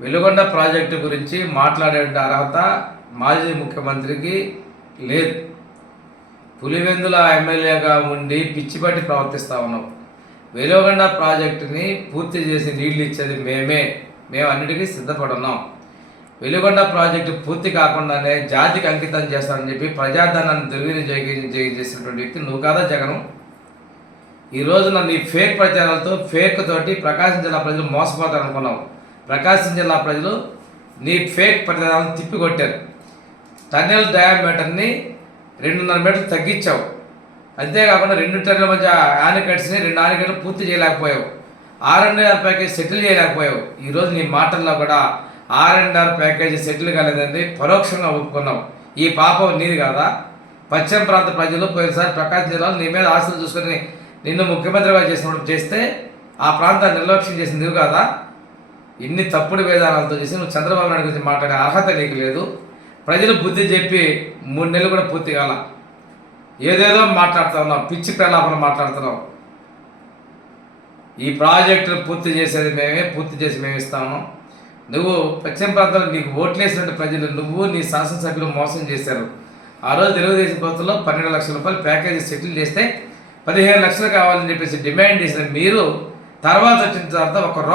Veligonda project గురించి మాట్లాడే అర్హత మాజీ ముఖ్యమంత్రికి లేదు. పులివెందుల ఎమ్మెల్యేగా ఉండి పిచ్చిపట్టి ప్రవర్తిస్తా ఉన్నాం. వెలుగొండ ప్రాజెక్టుని పూర్తి చేసి నీళ్ళు ఇచ్చేది మేమే. మేము అన్నిటికీ సిద్ధపడున్నాం. వెలుగొండ ప్రాజెక్టు పూర్తి కాకుండానే జాతికి అంకితం చేస్తానని చెప్పి ప్రజాధనాన్ని దుర్వినియోగం చేసినటువంటి వ్యక్తి నువ్వు కాదా జగను. ఈ రోజున నీ ఫేక్ ప్రచారాలతో ఫేక్ తోటి ప్రకాశం జిల్లా ప్రజలు మోసపోతారనుకున్నావు ప్రకాశం జిల్లా ప్రజలు నీ ఫేక్ ప్రచారాలను తిప్పికొట్టారు. టన్నెల్ డయామీటర్ని రెండున్నర మీటర్లు తగ్గించావు. అంతేకాకుండా రెండు టన్నుల మధ్య ఆనికట్స్ని రెండు ఆనికట్లు పూర్తి చేయలేకపోయావు. RNR package settle చేయలేకపోయావు. ఈరోజు నీ మాటల్లో కూడా ఆర్ఎన్ఆర్ ప్యాకేజ్ సెటిల్ కాలేదండి పరోక్షంగా ఒప్పుకున్నావు. ఈ పాపం నీది కాదా? పశ్చిమ ప్రాంత ప్రజలు పోయినసారి ప్రకాశం జిల్లాలో నీ మీద ఆశలు చూసుకొని నిన్ను ముఖ్యమంత్రిగా చేసినప్పుడు చేస్తే ఆ ప్రాంతాన్ని నిర్లక్ష్యం చేసింది నువ్వు కాదా? ఇన్ని తప్పుడు విధానాలతో చేసి నువ్వు చంద్రబాబు నాయుడు గురించి మాట్లాడే అర్హత నీకు లేదు. ప్రజలు బుద్ధి చెప్పి మూడు నెలలు కూడా పూర్తి కాల. ఏదేదో మాట్లాడుతూ ఉన్నావు పిచ్చి ప్రలాపన మాట్లాడుతున్నావు. ఈ ప్రాజెక్టును పూర్తి చేసేది మేమే పూర్తి చేసి మేము ఇస్తాము. నువ్వు పశ్చిమ ప్రాంతంలో నీకు ఓట్లేసినట్టు ప్రజలు నువ్వు నీ శాసనసభ్యులు మోసం చేశారు. ఆ రోజు తెలుగుదేశం ప్రభుత్వంలో పన్నెండు లక్షల రూపాయలు ప్యాకేజీ సెటిల్ చేస్తే పదిహేను లక్షలు కావాలని చెప్పేసి డిమాండ్ చేసిన మీరు తర్వాత వచ్చిన తర్వాత ఒక